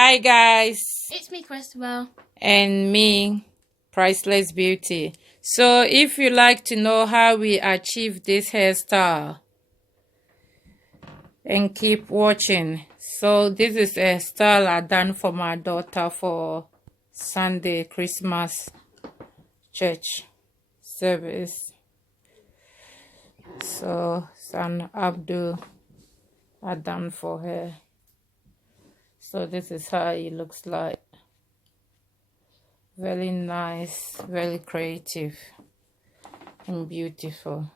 Hi guys, It's me, Christabel. and me, Priceless Beauty. So if you like to know how we achieve this hairstyle, and keep watching. So this is a style I done for my daughter for Sunday Christmas church service. So it's an updo I done for her. So this is how it looks like. Very nice, very creative and beautiful.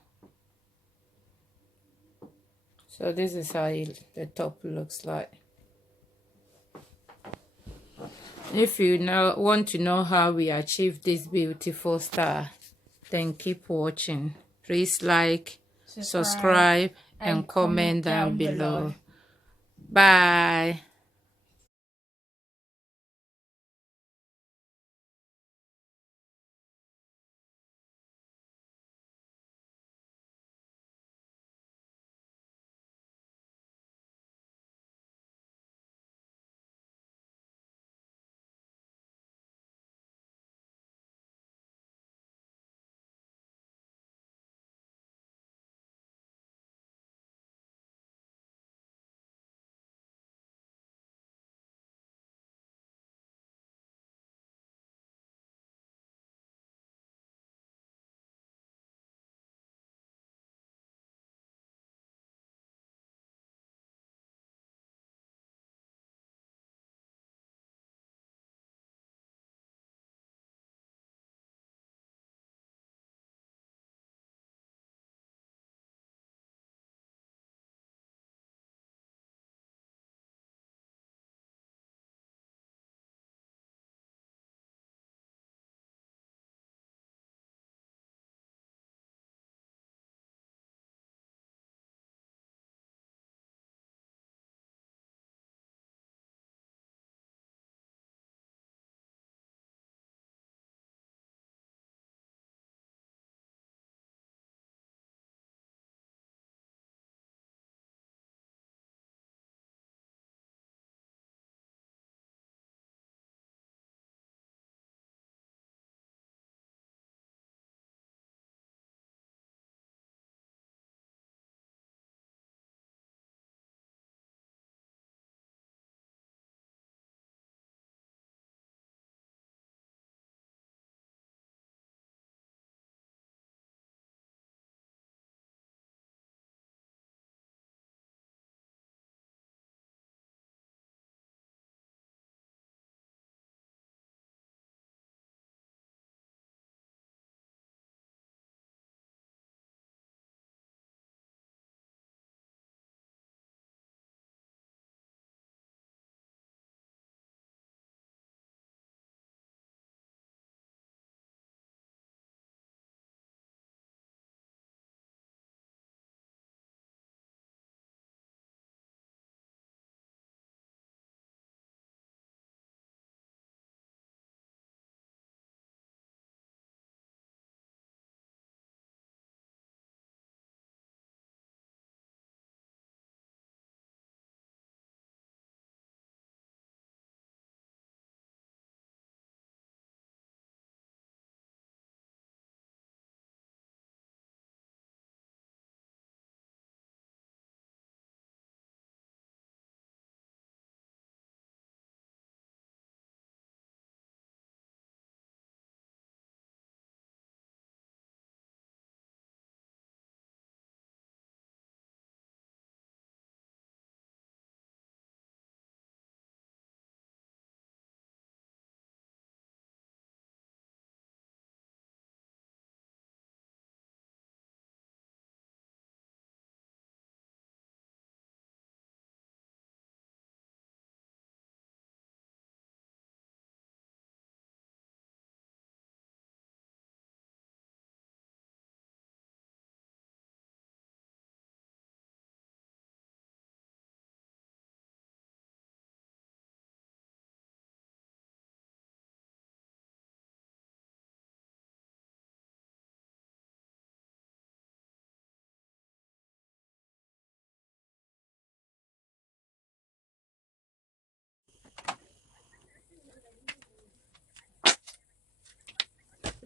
So this is how the top looks like. If you want to know how we achieve this beautiful style, then keep watching. Please like, subscribe and comment down below. Bye.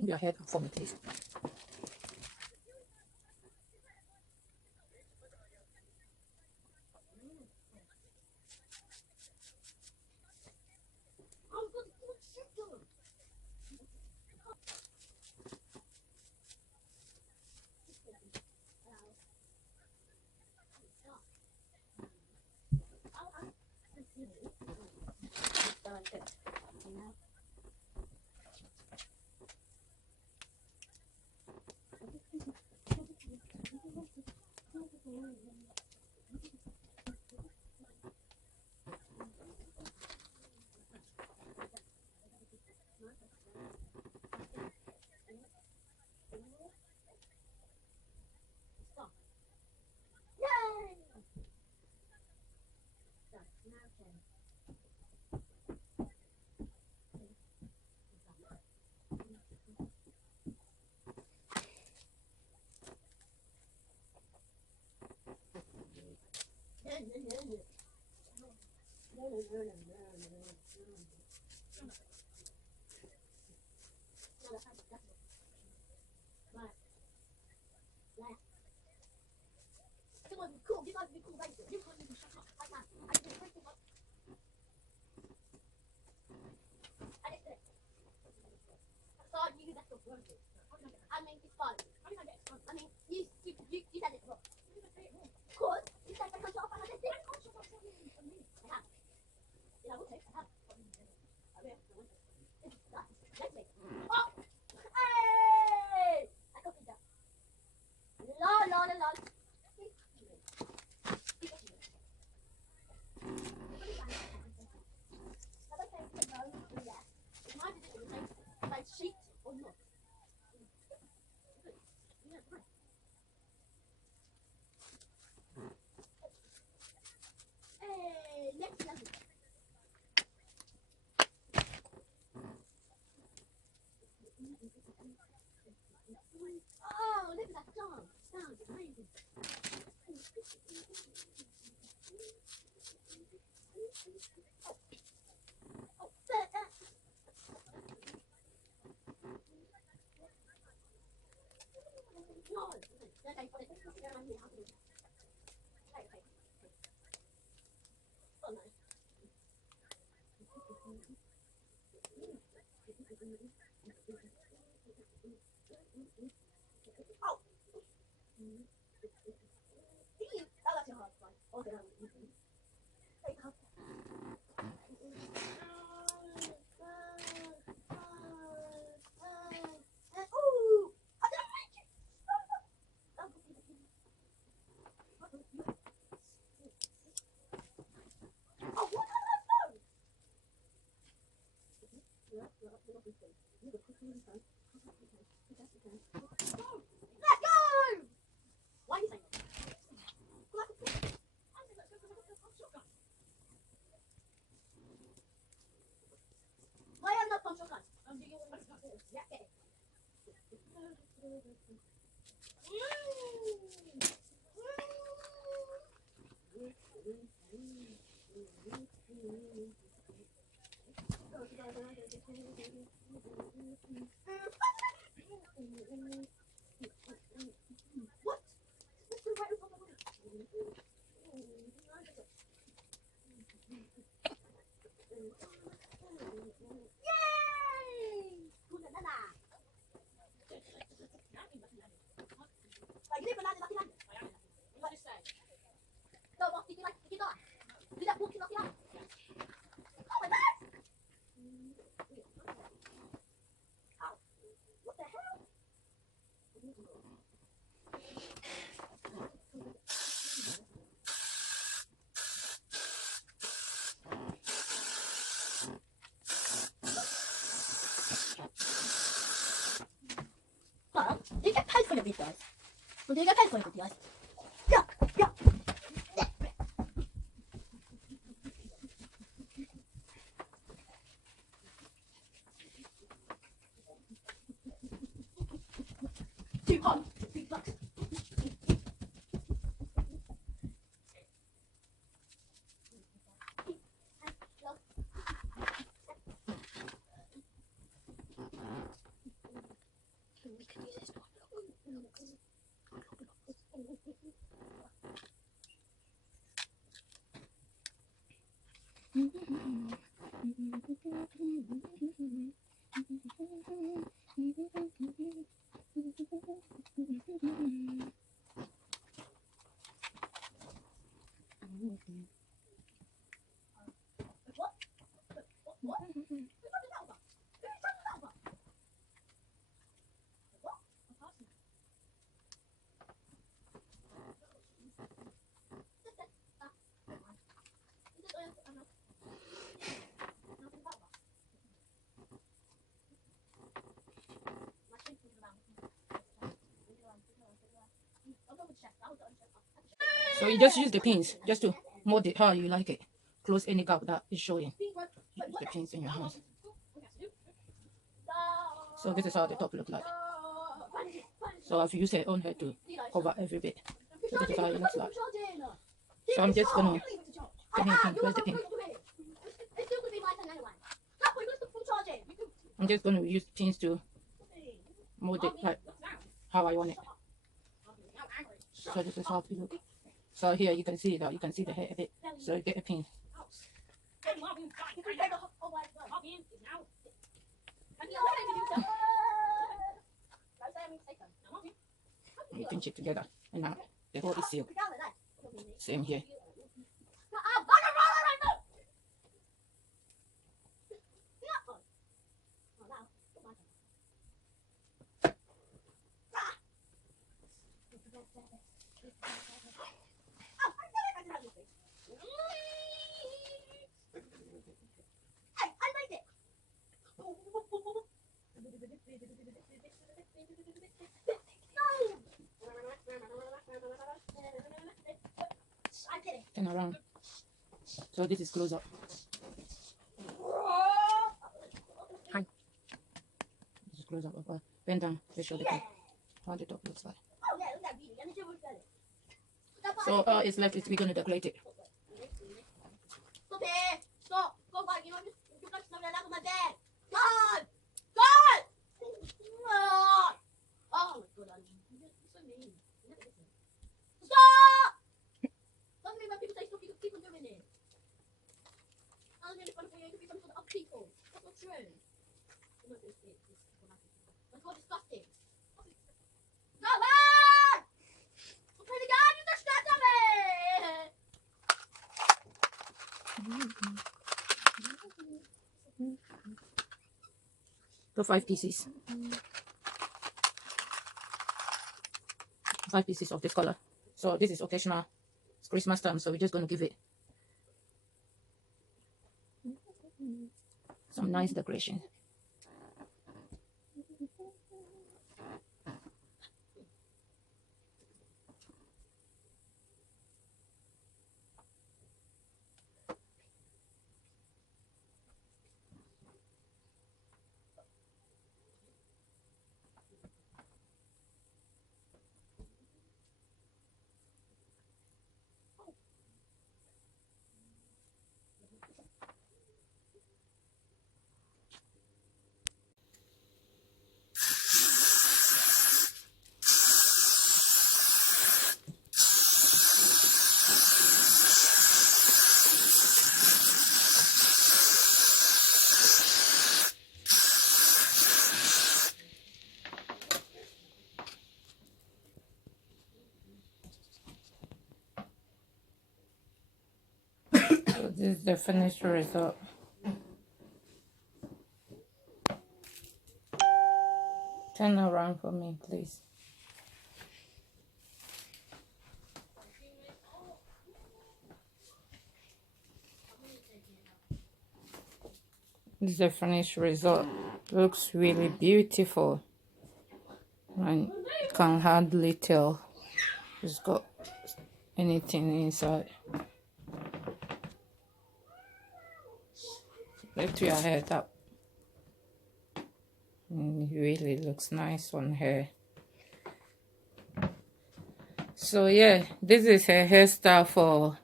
your head for me, please. Du kan pels for å bytte oss. Og du kan pels for å bytte oss. Ja, ja. Du kan bytte oss. So you just use the pins just to mold it how you like it. Close any gap that is showing. Use the pins in your hands. So this is how the top look like. So I've used her own hair to cover every bit. So this is how it looks like. So I'm just gonna give me a pin. Where's the pin? I'm just gonna use pins to mold it like how I want it. So this is how it looks. So here you can see that you can see the hair a bit. So you get a pin. You pinch it together, and now the whole is sealed. Same here. Turn around. So this is close up. Hi. This is close up. Bend down. Let's show the top. How the top looks like. So all it's left is we're gonna decorate it. So 5 pieces. 5 pieces of this color. So this is occasional. It's Christmas time, so we're just gonna give it some nice decoration. So this is the finished result. Turn around for me, please. This is the finished result. Looks really beautiful. And you can hardly tell it's got anything inside. Lift your head up. And it really looks nice on her. So yeah, this is her hairstyle for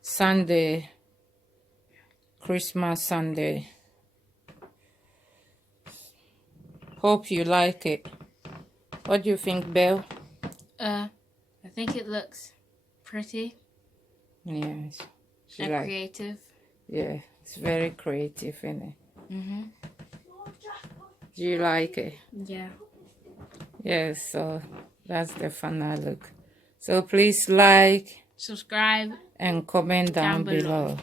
Sunday, Christmas Sunday. Hope you like it. What do you think, Belle? I think it looks pretty. Yes. And creative. Yeah, it's very creative, isn't it? Mm-hmm. Do you like it? Yeah. Yes, so that's the final look. So please like, Subscribe, and comment down below.